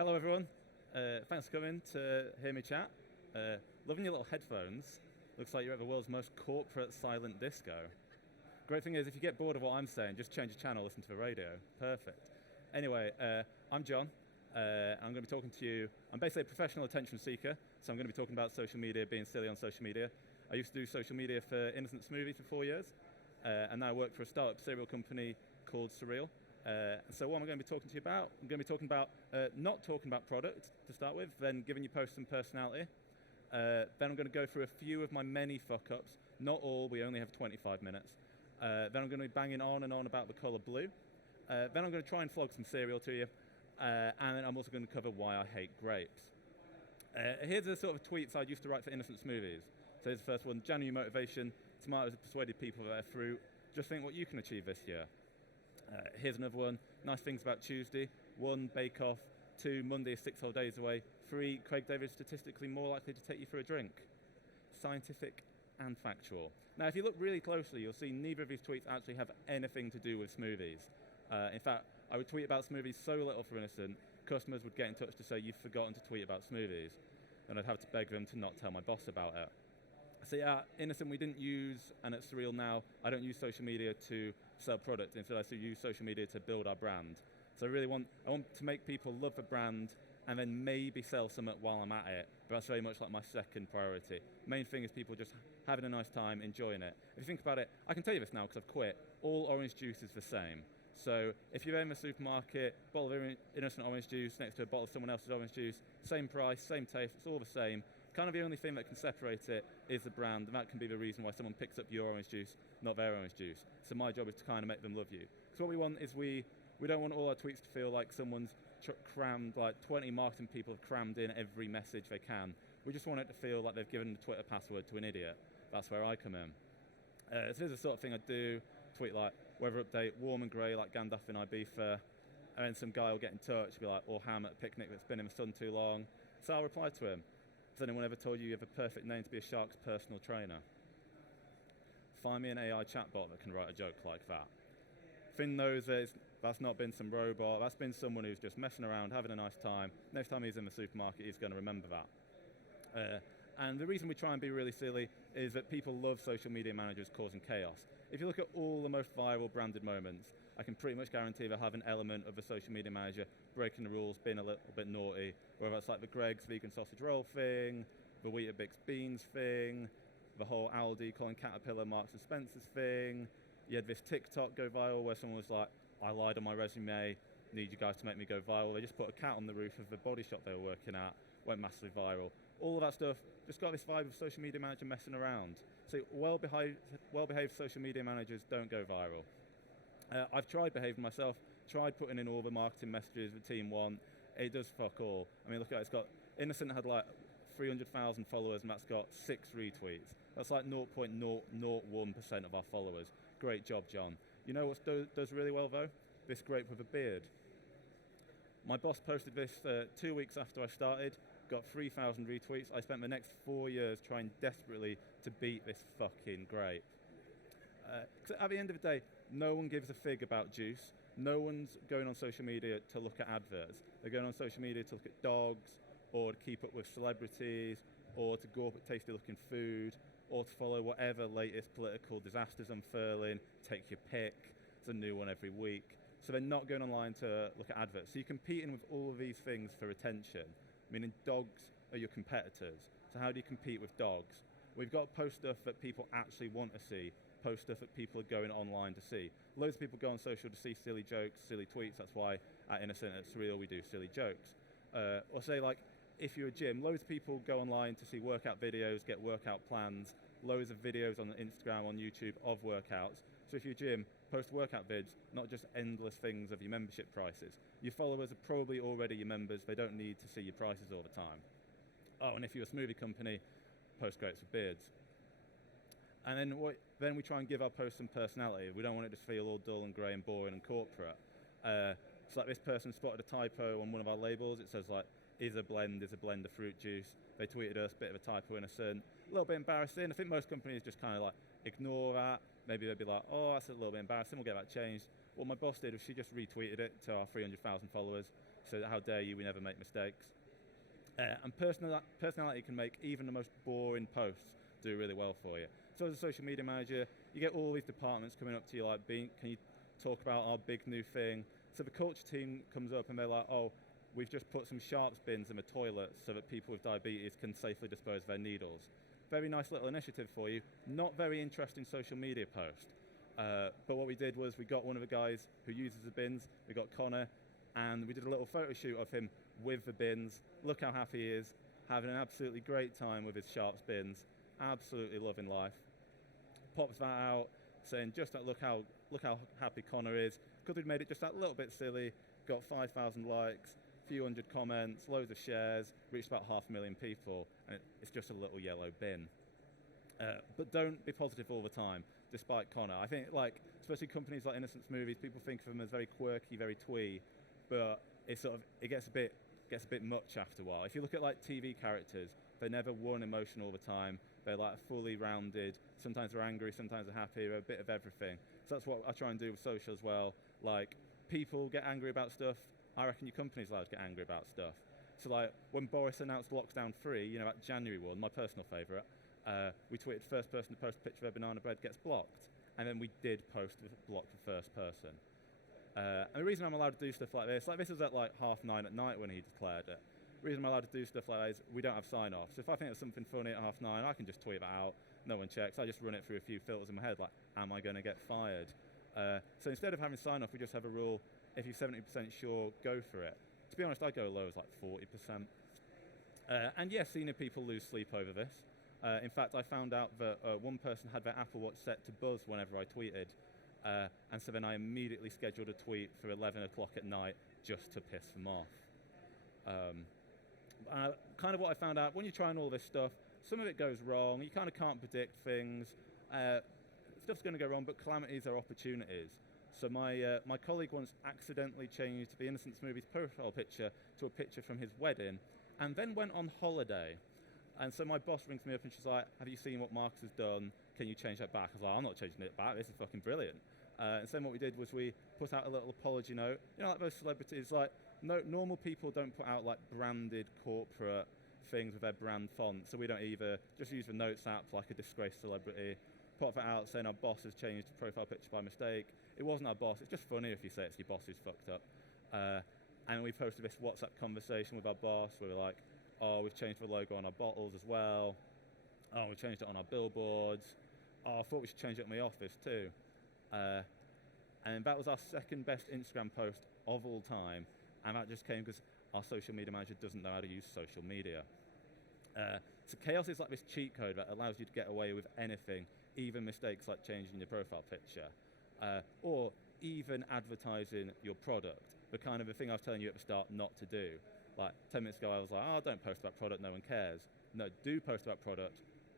Hello everyone, thanks for coming to hear me chat. Loving your little headphones. Looks like you're at the world's most corporate silent disco. Great thing is, if you get bored of what I'm saying, just change the channel, listen to the radio. Perfect. Anyway, I'm John. I'm going to be talking to you. I'm basically a professional attention seeker, so I'm going to be talking about social media, being silly on social media. I used to do social media for Innocent Smoothie for 4 years, and now I work for a startup cereal company called SURREAL. So what am I going to be talking to you about? I'm going to be talking about not talking about product to start with, then giving you posts some personality. Then I'm going to go through a few of my many fuck-ups. Not all, we only have 25 minutes. Then I'm going to be banging on and on about the colour blue. Then I'm going to try and flog some cereal to you. And then I'm also going to cover why I hate grapes. Here's the sort of tweets I used to write for Innocent Smoothies. So here's the first one. January motivation. Tomatoes have persuaded people that they're fruit. Just think what you can achieve this year. Here's another one. Nice things about Tuesday. 1, Bake Off. 2, Monday is 6 whole days away. 3, Craig David is statistically more likely to take you for a drink. Scientific and factual. Now, if you look really closely, you'll see neither of these tweets actually have anything to do with smoothies. In fact, I would tweet about smoothies so little for Innocent, customers would get in touch to say, you've forgotten to tweet about smoothies. And I'd have to beg them to not tell my boss about it. So yeah, Innocent, we didn't use, and at SURREAL now, I don't use social media to sell product. Instead, I use social media to build our brand. So I want to make people love the brand and then maybe sell something while I'm at it. But that's very much like my second priority. Main thing is people just having a nice time, enjoying it. If you think about it, I can tell you this now because I've quit. All orange juice is the same. So if you're in the supermarket, bottle of Innocent orange juice next to a bottle of someone else's orange juice, same price, same taste, it's all the same. Kind of the only thing that can separate it is the brand, and that can be the reason why someone picks up your orange juice, not their orange juice. So my job is to kind of make them love you. So what we want is we don't want all our tweets to feel like someone's crammed, like 20 marketing people have crammed in every message they can. We just want it to feel like they've given the Twitter password to an idiot. That's where I come in. So this is the sort of thing I do. Tweet like weather update, warm and grey like Gandalf in Ibiza, and then some guy will get in touch, be like, or ham at a picnic that's been in the sun too long. So I'll reply to him. Has anyone ever told you have a perfect name to be a shark's personal trainer? Find me an AI chatbot that can write a joke like that. Finn knows that's not been some robot, that's been someone who's just messing around, having a nice time. Next time he's in the supermarket, he's going to remember that. And the reason we try and be really silly is that people love social media managers causing chaos. If you look at all the most viral branded moments, I can pretty much guarantee they'll have an element of the social media manager breaking the rules, being a little bit naughty, whether that's like the Greg's vegan sausage roll thing, the Weetabix beans thing, the whole Aldi calling Caterpillar Marks and Spencer's thing. You had this TikTok go viral where someone was like, I lied on my resume, need you guys to make me go viral. They just put a cat on the roof of the body shop they were working at, went massively viral. All of that stuff just got this vibe of social media manager messing around. So well-behaved social media managers don't go viral. I've tried behaving myself, tried putting in all the marketing messages the team want. It does fuck all. I mean, look at it, it's got, Innocent had like 300,000 followers and that's got 6 retweets. That's like 0.001% of our followers. Great job, John. You know what does really well though? This grape with a beard. My boss posted this 2 weeks after I started, got 3,000 retweets. I spent the next 4 years trying desperately to beat this fucking grape. At the end of the day, no one gives a fig about juice. No one's going on social media to look at adverts. They're going on social media to look at dogs, or to keep up with celebrities, or to go up at tasty looking food, or to follow whatever latest political disasters unfurling. Take your pick. There's a new one every week. So they're not going online to look at adverts. So you're competing with all of these things for attention, meaning dogs are your competitors. So how do you compete with dogs? We've got to post stuff that people actually want to see, post stuff that people are going online to see. Loads of people go on social to see silly jokes, silly tweets. That's why at Innocent, at SURREAL, we do silly jokes. Or say like, if you're a gym, loads of people go online to see workout videos, get workout plans, loads of videos on Instagram, on YouTube of workouts. So if you're a gym, post workout vids, not just endless things of your membership prices. Your followers are probably already your members. They don't need to see your prices all the time. Oh, and if you're a smoothie company, post grapes with beards. And then we try and give our posts some personality. We don't want it to feel all dull and grey and boring and corporate. It's like this person spotted a typo on one of our labels. It says like, is a blend of fruit juice. They tweeted us, bit of a typo Innocent. A little bit embarrassing. I think most companies just kind of like ignore that. Maybe they'd be like, oh, that's a little bit embarrassing, we'll get that changed. What my boss did was she just retweeted it to our 300,000 followers, so how dare you, we never make mistakes. And personality can make even the most boring posts do really well for you. So as a social media manager, you get all these departments coming up to you like, can you talk about our big new thing? So the culture team comes up and they're like, oh, we've just put some sharps bins in the toilet so that people with diabetes can safely dispose of their needles. Very nice little initiative for you. Not very interesting social media post. But what we did was we got one of the guys who uses the bins, we got Connor, and we did a little photo shoot of him with the bins. Look how happy he is, having an absolutely great time with his sharps bins, absolutely loving life. Pops that out, saying just that, look how happy Connor is. Because we'd made it just that little bit silly, got 5,000 likes, few hundred comments, loads of shares, reached about 500,000 people, and it's just a little yellow bin. But don't be positive all the time, despite Connor. I think, like, especially companies like Innocence Movies, people think of them as very quirky, very twee, but it gets a bit much after a while. If you look at like TV characters, they're never one emotion all the time. They're like fully rounded. Sometimes they're angry, sometimes they're happy, they're a bit of everything. So that's what I try and do with social as well. Like, people get angry about stuff. I reckon your company's allowed to get angry about stuff. So like, when Boris announced Lockdown 3, that January one, my personal favourite, we tweeted first person to post a picture of their banana bread gets blocked. And then we did post block the first person. And the reason I'm allowed to do stuff like this was at like 9:30 at night when he declared it. The reason I'm allowed to do stuff like that is we don't have sign-offs. So if I think of something funny at 9:30, I can just tweet that out. No one checks. I just run it through a few filters in my head, like, am I going to get fired? So instead of having sign-off, we just have a rule, if you're 70% sure, go for it. To be honest, I go low as like 40%. And yes, senior people lose sleep over this. In fact, I found out that one person had their Apple Watch set to buzz whenever I tweeted. And so then I immediately scheduled a tweet for 11 o'clock at night just to piss them off. Kind of what I found out, when you're trying all this stuff, some of it goes wrong. You kind of can't predict things. Stuff's going to go wrong, but calamities are opportunities. So my colleague once accidentally changed the Innocence Movies profile picture to a picture from his wedding, and then went on holiday. And so my boss rings me up and she's like, have you seen what Marcus has done? Can you change that back? I was like, I'm not changing it back. This is fucking brilliant. And so then what we did was we put out a little apology note. Like those celebrities, like, no, normal people don't put out like branded corporate things with their brand font. So we don't either. Just use the notes app like a disgraced celebrity. Put that out saying our boss has changed the profile picture by mistake. It wasn't our boss. It's just funny if you say it's your boss who's fucked up. And we posted this WhatsApp conversation with our boss where we're like, oh, we've changed the logo on our bottles as well. Oh, we've changed it on our billboards. Oh, I thought we should change it in the office too. And that was our second best Instagram post of all time. And that just came because our social media manager doesn't know how to use social media. So chaos is like this cheat code that allows you to get away with anything, even mistakes like changing your profile picture, or even advertising your product. The kind of the thing I was telling you at the start not to do. Like 10 minutes ago, I was like, oh, don't post about product, no one cares. No, do post about product,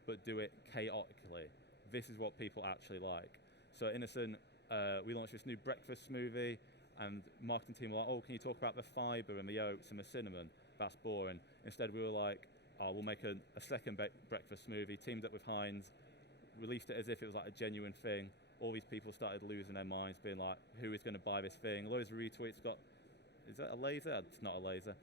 but do it chaotically. This is what people actually like. So at Innocent, we launched this new breakfast smoothie, and marketing team were like, oh, can you talk about the fibre and the oats and the cinnamon? That's boring. Instead, we were like, oh, we'll make a second breakfast smoothie, teamed up with Heinz, released it as if it was like a genuine thing. All these people started losing their minds, being like, who is going to buy this thing? Loads of retweets. Is that a laser? It's not a laser.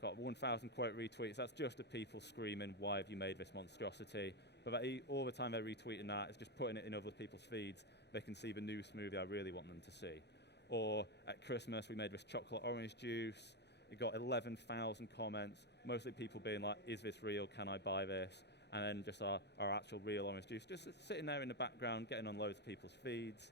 Got 1,000 quote retweets. That's just the people screaming, why have you made this monstrosity? But all the time they're retweeting that, it's just putting it in other people's feeds. They can see the new smoothie I really want them to see. Or at Christmas, we made this chocolate orange juice. It got 11,000 comments, mostly people being like, is this real? Can I buy this? And then just our actual real orange juice, just sitting there in the background, getting on loads of people's feeds.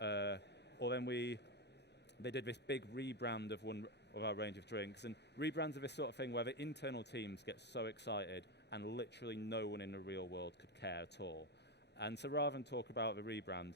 Or then they did this big rebrand of one of our range of drinks. And rebrands are this sort of thing where the internal teams get so excited and literally no one in the real world could care at all. And so rather than talk about the rebrand,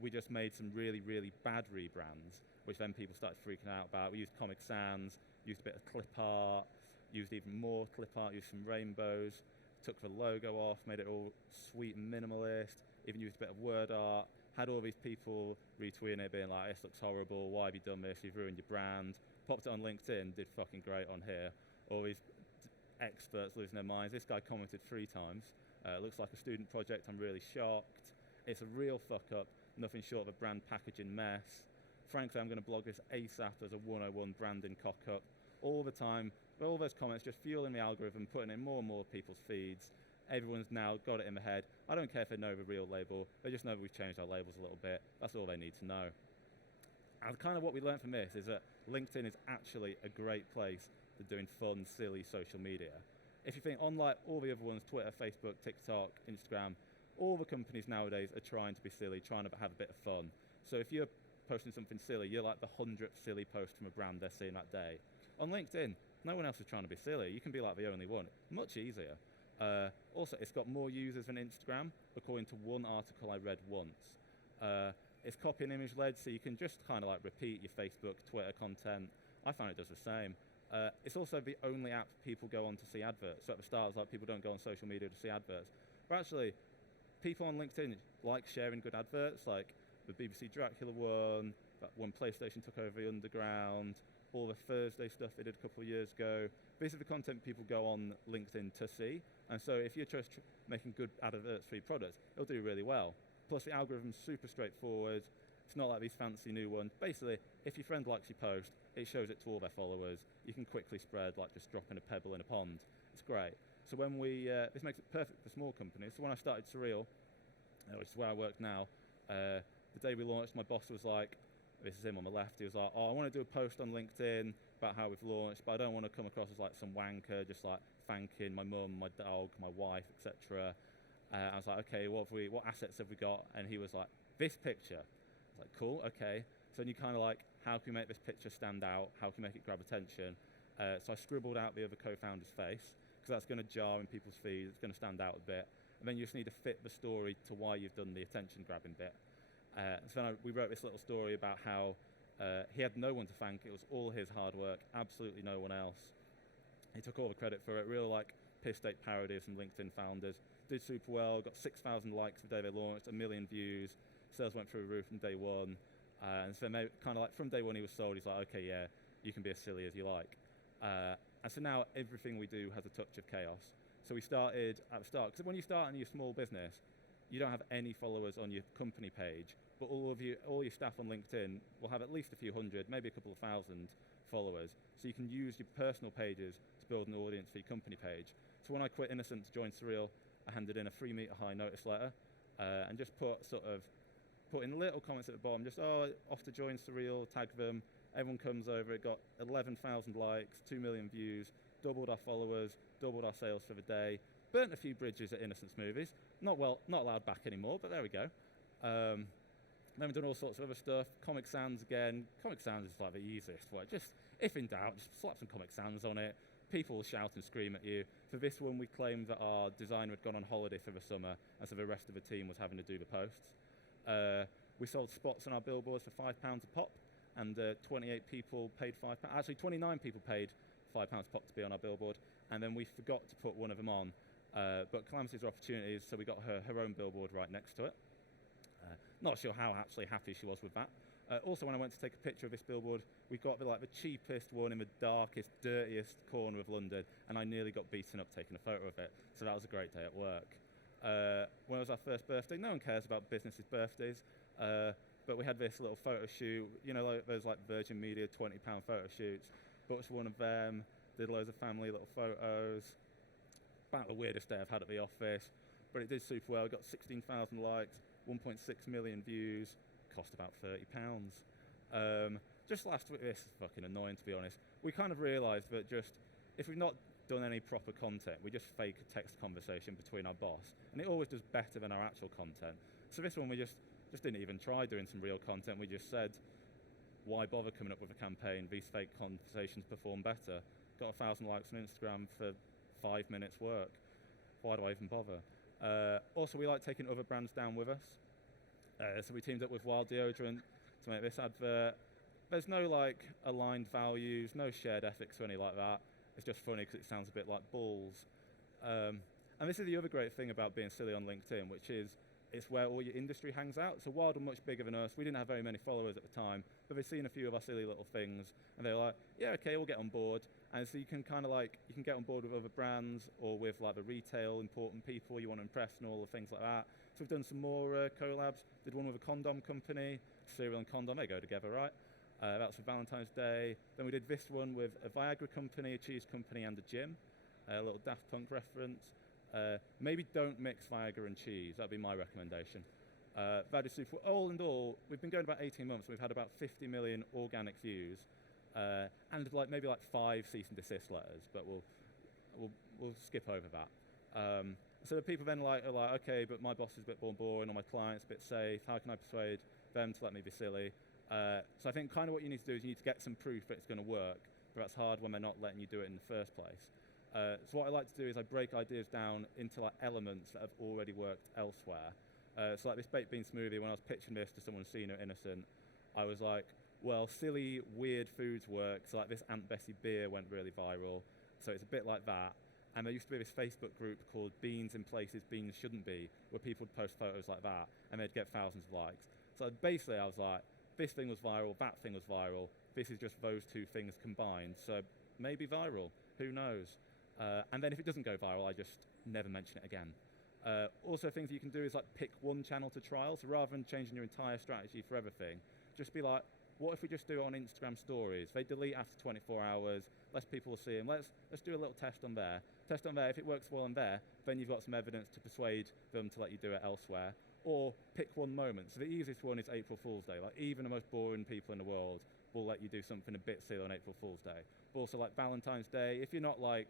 we just made some really, really bad rebrands, which then people started freaking out about. We used Comic Sans, used a bit of clip art, used even more clip art, used some rainbows, took the logo off, made it all sweet and minimalist, even used a bit of word art, had all these people retweeting it being like, this looks horrible, why have you done this, you've ruined your brand. Popped it on LinkedIn, did fucking great on here. All these experts losing their minds. This guy commented 3 times. Looks like a student project, I'm really shocked. It's a real fuck up. nothing short of a brand packaging mess. Frankly, I'm going to blog this ASAP as a 101 branding cock-up all the time. But all those comments just fueling the algorithm, putting in more and more people's feeds. Everyone's now got it in their head. I don't care if they know the real label. They just know that we've changed our labels a little bit. That's all they need to know. And kind of what we learned from this is that LinkedIn is actually a great place for doing fun, silly social media. If you think, unlike all the other ones, Twitter, Facebook, TikTok, Instagram, all the companies nowadays are trying to be silly, trying to have a bit of fun. So if you're posting something silly, you're like the 100th silly post from a brand they're seeing that day. On LinkedIn, no one else is trying to be silly. You can be like the only one. Much easier. Also, it's got more users than Instagram, according to one article I read once. It's copy and image led, so you can just kind of like repeat your Facebook, Twitter content. I found it does the same. It's also the only app people go on to see adverts. So at the start, it's like people don't go on social media to see adverts. But actually, people on LinkedIn like sharing good adverts, like the BBC Dracula one, that one PlayStation took over the Underground, all the Thursday stuff they did a couple of years ago. These are the content people go on LinkedIn to see. And so if you're just making good adverts for your products, it'll do really well. Plus the algorithm's super straightforward. It's not like these fancy new ones. Basically, if your friend likes your post, it shows it to all their followers. You can quickly spread like just dropping a pebble in a pond. It's great. So when this makes it perfect for small companies. So when I started SURREAL, which is where I work now, the day we launched, my boss was like, this is him on the left, he was like, oh, I want to do a post on LinkedIn about how we've launched, but I don't want to come across as like some wanker, just like thanking my mum, my dog, my wife, etc. I was like, okay, what assets have we got? And he was like, this picture. I was like, cool, okay. So then you kind of like, how can we make this picture stand out? How can we make it grab attention? So I scribbled out the other co-founder's face, because that's going to jar in people's feeds, it's going to stand out a bit. And then you just need to fit the story to why you've done the attention-grabbing bit. So then we wrote this little story about how he had no one to thank. It was all his hard work, absolutely no one else. He took all the credit for it. Real like piss-take parodies from LinkedIn founders. Did super well, got 6,000 likes the day they launched, 1 million views. Sales went through the roof from day one. And so kind of like from day one he was sold. He's like, okay, yeah, you can be as silly as you like. And so now everything we do has a touch of chaos. So we started at the start, because when you start in your small business, you don't have any followers on your company page, but all your staff on LinkedIn will have at least a few hundred, maybe a couple of thousand followers. So you can use your personal pages to build an audience for your company page. So when I quit Innocent to join SURREAL, I handed in a 3 meter high notice letter and just put in little comments at the bottom, just, oh, off to join SURREAL, tag them. Everyone comes over, it got 11,000 likes, 2 million views, doubled our followers, doubled our sales for the day, burnt a few bridges at Innocence movies. Not allowed back anymore, but there we go. Then we've done all sorts of other stuff. Comic Sans again. Comic Sans is like the easiest way. Just, if in doubt, just slap some Comic Sans on it. People will shout and scream at you. For this one, we claimed that our designer had gone on holiday for the summer, and so the rest of the team was having to do the posts. We sold spots on our billboards for £5 a pop, and 28 people paid £5. Actually, 29 people paid £5 a pop to be on our billboard, and then we forgot to put one of them on. But calamities are opportunities, so we got her own billboard right next to it. Not sure how actually happy she was with that. Also, when I went to take a picture of this billboard, we got the cheapest one in the darkest, dirtiest corner of London, and I nearly got beaten up taking a photo of it. So that was a great day at work. When it was our first birthday, no one cares about businesses' birthdays, but we had this little photo shoot, like those Virgin Media £20 photo shoots. Booked one of them, did loads of family little photos. About the weirdest day I've had at the office, but it did super well. Got 16,000 likes, 1.6 million views, cost about £30. Just last week, this is fucking annoying to be honest. We kind of realised that if we've not done any proper content, we just fake a text conversation between our boss, and it always does better than our actual content. So this one we just didn't even try doing some real content. We just said, why bother coming up with a campaign? These fake conversations perform better. Got 1,000 likes on Instagram for 5 minutes work. Why do I even bother? Also, we like taking other brands down with us. So we teamed up with Wild Deodorant to make this advert. There's no aligned values, no shared ethics or anything like that. It's just funny because it sounds a bit like balls. And this is the other great thing about being silly on LinkedIn, which is it's where all your industry hangs out. So Wild are much bigger than us. We didn't have very many followers at the time, but they've seen a few of our silly little things, and they're like, yeah, okay, we'll get on board. And so you can kind of like, you can get on board with other brands or with like the retail important people you want to impress and all the things like that. So we've done some more collabs. Did one with a condom company. SURREAL and condom, they go together, right? That was for Valentine's Day. Then we did this one with a Viagra company, a cheese company, and a gym. A little Daft Punk reference. Maybe don't mix Viagra and cheese. That'd be my recommendation. That is super. All in all, we've been going about 18 months. We've had about 50 million organic views, and like maybe like 5 cease and desist letters. But we'll skip over that. So the people then are like, okay, but my boss is a bit more boring, or my client's a bit safe. How can I persuade them to let me be silly? So I think kind of what you need to do is you need to get some proof that it's going to work. But that's hard when they're not letting you do it in the first place. So what I like to do is I break ideas down into like elements that have already worked elsewhere. So like this baked bean smoothie, when I was pitching this to someone seen or innocent, I was like, well, silly, weird foods work. So like this Aunt Bessie beer went really viral. So it's a bit like that. And there used to be this Facebook group called Beans in Places Beans Shouldn't Be, where people would post photos like that, and they'd get thousands of likes. So basically I was like, this thing was viral, that thing was viral, this is just those two things combined, so maybe viral, who knows? And then if it doesn't go viral, I just never mention it again. Also, things you can do is like pick one channel to trial, so rather than changing your entire strategy for everything, just be like, what if we just do it on Instagram stories? They delete after 24 hours, less people will see them. Let's do a little test on there. Test on there, if it works well on there, then you've got some evidence to persuade them to let you do it elsewhere. Or pick one moment. So the easiest one is April Fool's Day. Like even the most boring people in the world will let you do something a bit silly on April Fool's Day. But also like Valentine's Day, if you're not like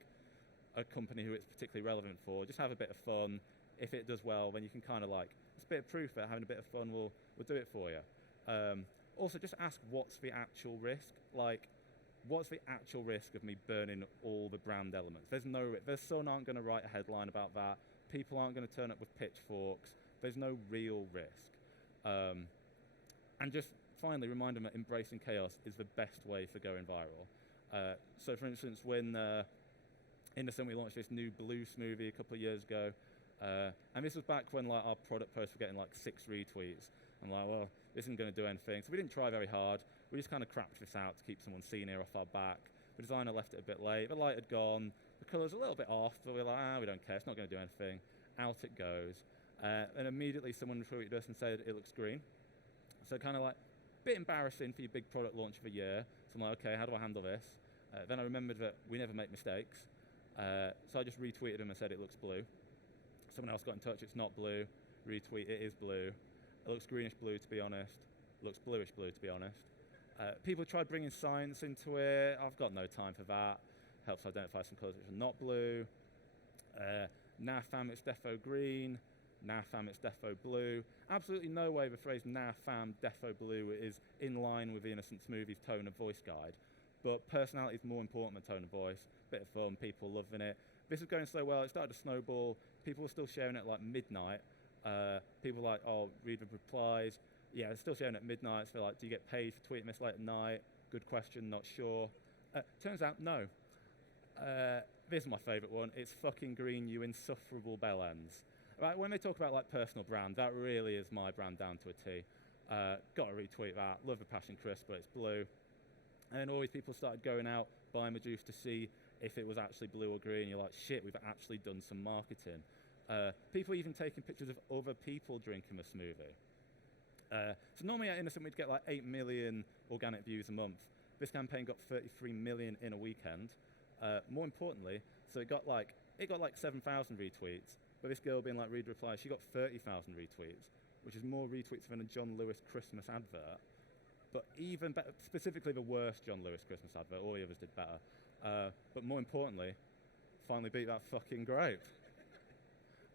a company who it's particularly relevant for, just have a bit of fun. If it does well, then you can kind of like, it's a bit of proof that having a bit of fun will do it for you. Also, just ask what's the actual risk. Like, what's the actual risk of me burning all the brand elements? There's no risk. The Sun aren't going to write a headline about that. People aren't going to turn up with pitchforks. There's no real risk. And just finally remind them that embracing chaos is the best way for going viral. So for instance, when in the Sun we launched this new blue smoothie a couple of years ago, and this was back when like our product posts were getting like 6 retweets. I'm like, well, this isn't going to do anything. So we didn't try very hard. We just kind of crapped this out to keep someone seen here off our back. The designer left it a bit late. The light had gone. The colour's a little bit off. But we're like, we don't care. It's not going to do anything. Out it goes. And immediately someone tweeted us and said it looks green. So kind of like a bit embarrassing for your big product launch of a year. So I'm like, okay, how do I handle this? Then I remembered that we never make mistakes. So I just retweeted them and said it looks blue. Someone else got in touch. It's not blue. Retweet, it is blue. It looks greenish blue, to be honest. Looks bluish blue, to be honest. People tried bringing science into it. I've got no time for that. Helps identify some colours which are not blue. Nah fam, it's defo green. Nah fam, it's defo blue. Absolutely no way the phrase nah fam, defo blue is in line with the Innocent Smoothie's tone of voice guide. But personality is more important than tone of voice. Bit of fun, people loving it. This was going so well, it started to snowball. People were still sharing it at like midnight. People were like, oh, read the replies. Yeah, they're still sharing at midnight. So like, do you get paid for tweeting this late at night? Good question, not sure. Turns out, no. This is my favourite one. It's fucking green, you insufferable bellends. Right, when they talk about like personal brand, that really is my brand down to a T. Got to retweet that. Love the passion crisp, but it's blue. And then all these people started going out, buying the juice to see if it was actually blue or green. You're like, shit, we've actually done some marketing. People even taking pictures of other people drinking the smoothie. So normally at Innocent we'd get like 8 million organic views a month. This campaign got 33 million in a weekend. More importantly, so it got like 7,000 retweets, but this girl being like read replies, she got 30,000 retweets, which is more retweets than a John Lewis Christmas advert. But even better, specifically the worst John Lewis Christmas advert, all the others did better. But more importantly, finally beat that fucking grape.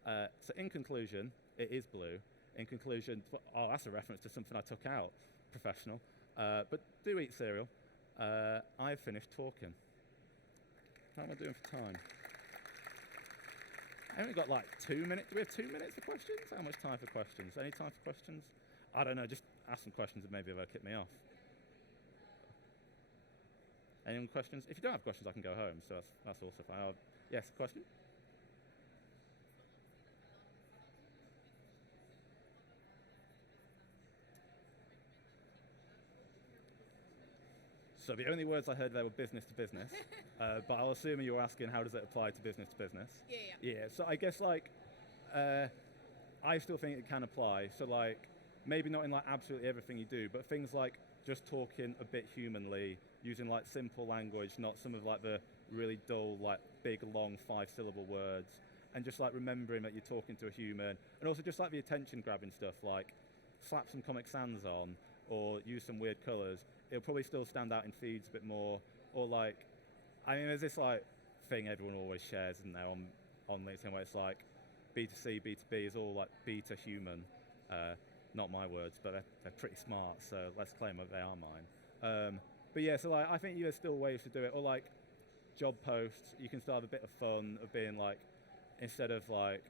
So in conclusion, it is blue. In conclusion, oh, that's a reference to something I took out, professional. But do eat cereal. I've finished talking. How am I doing for time? I only got like 2 minutes. Do we have 2 minutes for questions? How much time for questions? Any time for questions? I don't know, just ask some questions and maybe they'll kick me off. Any questions? If you don't have questions, I can go home, so that's also fine. Yes, question? So the only words I heard there were business to business, but I'll assume you were asking how does it apply to business to business? Yeah, so I guess like, I still think it can apply. So like, maybe not in like absolutely everything you do, but things like just talking a bit humanly, using like simple language, not some of like the really dull, like big, long 5-syllable words, and just like remembering that you're talking to a human, and also just like the attention grabbing stuff, like slap some Comic Sans on, or use some weird colors. It'll probably still stand out in feeds a bit more, or like, I mean, there's this like thing everyone always shares, isn't there, on LinkedIn, where it's like B2C, B2B is all like B to human. Not my words, but they're pretty smart, so let's claim that they are mine. But yeah, so like, I think there's still ways to do it, or like job posts, you can still have a bit of fun of being like, instead of like,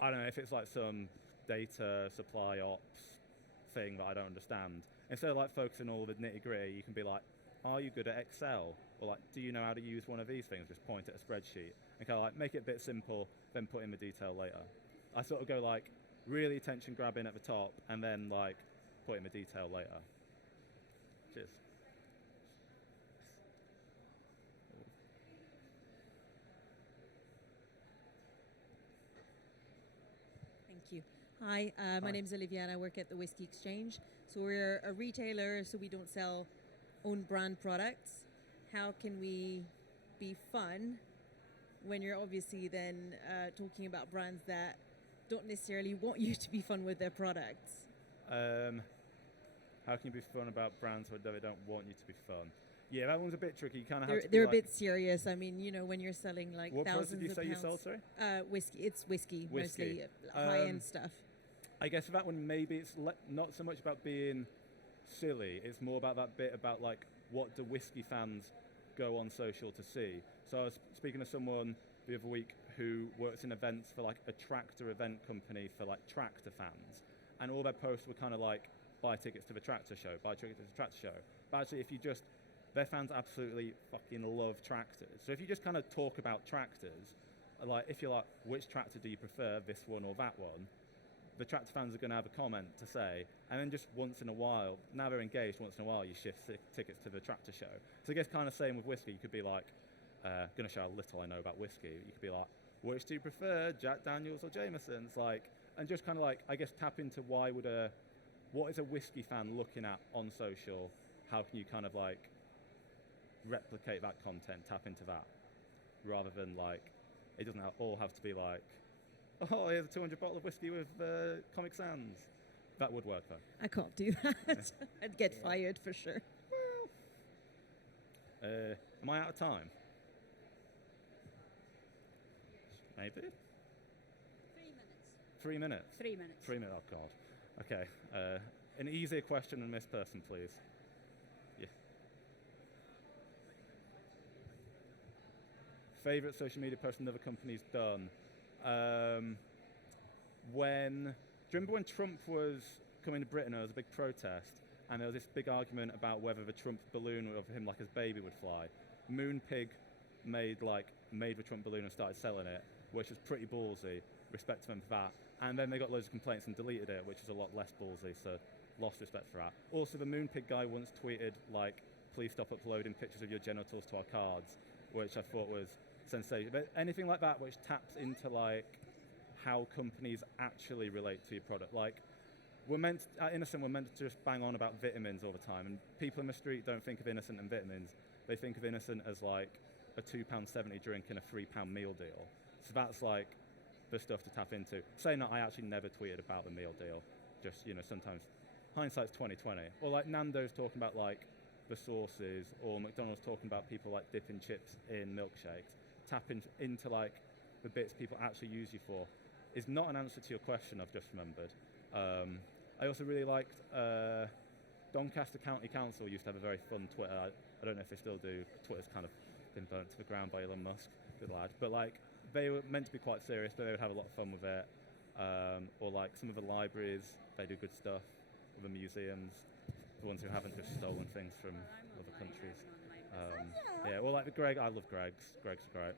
I don't know, if it's like some data supply ops thing that I don't understand, instead of like focusing on all the nitty gritty, you can be like, are you good at Excel? Or like, do you know how to use one of these things? Just point at a spreadsheet and kind of like make it a bit simple, then put in the detail later. I sort of go like really attention grabbing at the top and then like put in the detail later. Cheers. Thank you. Hi, my name is Olivia and I work at the Whiskey Exchange. So we're a retailer, so we don't sell own brand products. How can we be fun when you're obviously then talking about brands that don't necessarily want you to be fun with their products? How can you be fun about brands that they don't want you to be fun? Yeah, that one's a bit tricky. You kind of have to They're a like, bit serious. I mean, you know, when you're selling like what thousands did you of say pounds. you sold, sorry? Whiskey. It's whiskey. Mostly high-end stuff. I guess for that one, maybe it's not so much about being silly. It's more about that bit about like, what do whiskey fans go on social to see? So I was speaking to someone the other week who works in events for like a tractor event company for like tractor fans, and all their posts were kind of like, buy tickets to the tractor show, buy tickets to the tractor show. But actually, if you just, their fans absolutely fucking love tractors. So if you just kind of talk about tractors, like if you're like, which tractor do you prefer, this one or that one, the tractor fans are going to have a comment to say, and then just once in a while, now they're engaged, once in a while you shift tickets to the tractor show. So I guess kind of same with whiskey, you could be like, going to show how little I know about whiskey, you could be like, which do you prefer, Jack Daniels or Jameson's? Like, and just kind of like, I guess tap into what is a whiskey fan looking at on social? How can you kind of like replicate that content, tap into that, rather than like, it doesn't all have to be like, oh, here's a 200 bottle of whiskey with Comic Sans. That would work though. I can't do that. I'd get fired for sure. Well, am I out of time? Maybe? 3 minutes. 3 minutes? 3 minutes. 3 minutes, oh God. Okay, an easier question than this person, please. Yeah. Favorite social media post another company's done? Do you remember when Trump was coming to Britain, there was a big protest, and there was this big argument about whether the Trump balloon of him like his baby would fly. Moonpig made the Trump balloon and started selling it, which was pretty ballsy. Respect to them for that. And then they got loads of complaints and deleted it, which is a lot less ballsy, so lost respect for that. Also, the Moonpig guy once tweeted, like, please stop uploading pictures of your genitals to our cards, which I thought was sensational. But anything like that which taps into, like, how companies actually relate to your product. Like, at Innocent, we're meant to just bang on about vitamins all the time, and people in the street don't think of Innocent and vitamins. They think of Innocent as, like, a £2.70 drink and a £3 meal deal. So that's, like, the stuff to tap into. Saying that, I actually never tweeted about the meal deal. Just, you know, sometimes hindsight's 20/20. Or like Nando's talking about like the sauces, or McDonald's talking about people like dipping chips in milkshakes. Tapping into like the bits people actually use you for is not an answer to your question, I've just remembered. I also really liked Doncaster County Council used to have a very fun Twitter. I don't know if they still do. Twitter's kind of been burnt to the ground by Elon Musk, good lad. But like, they were meant to be quite serious, but they would have a lot of fun with it. Or like some of the libraries, they do good stuff. Or the museums, the ones who haven't just stolen things from other countries. Yeah, well, like I love Greg's. Greg's great.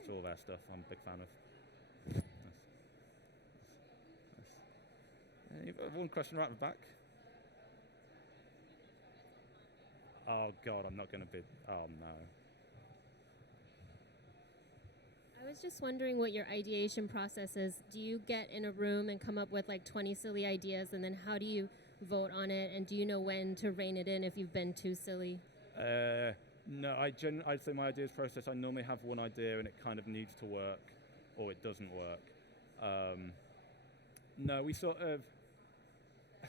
It's all their stuff. I'm a big fan of. Nice. One question right at the back. oh God, I'm not going to be, oh no. I was just wondering what your ideation process is. Do you get in a room and come up with like 20 silly ideas, and then how do you vote on it, and do you know when to rein it in if you've been too silly? No, I'd say my ideas process, I normally have one idea and it kind of needs to work, or it doesn't work. No, we sort of,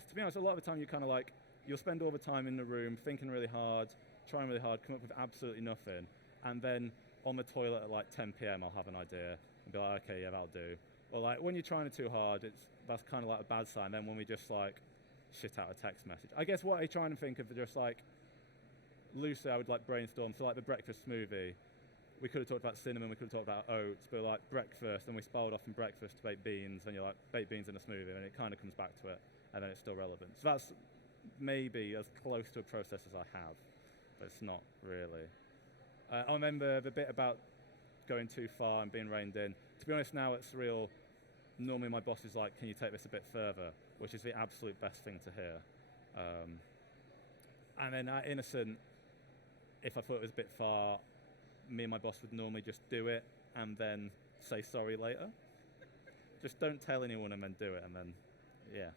to be honest, a lot of the time you kind of like, you'll spend all the time in the room thinking really hard, trying really hard, come up with absolutely nothing, and then on the toilet at like 10 p.m. I'll have an idea and be like, okay, yeah, that'll do. Or like when you're trying it too hard, that's kind of like a bad sign. Then when we just like shit out a text message. I guess what I try and think of are just like, loosely I would like brainstorm. So like the breakfast smoothie, we could have talked about cinnamon, we could have talked about oats, but like breakfast, and we spiraled off from breakfast to baked beans, and you're like, baked beans in a smoothie, and it kind of comes back to it, and then it's still relevant. So that's maybe as close to a process as I have, but it's not really. I remember the bit about going too far and being reined in. To be honest, now at SURREAL, normally my boss is like, can you take this a bit further, which is the absolute best thing to hear. And then at Innocent, if I thought it was a bit far, me and my boss would normally just do it and then say sorry later. Just don't tell anyone and then do it, and then, yeah,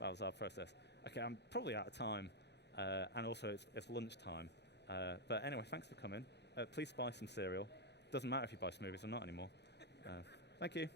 that was our process. Okay, I'm probably out of time, and also it's lunchtime. But anyway, thanks for coming. Please buy some cereal. Doesn't matter if you buy smoothies or not anymore. Thank you.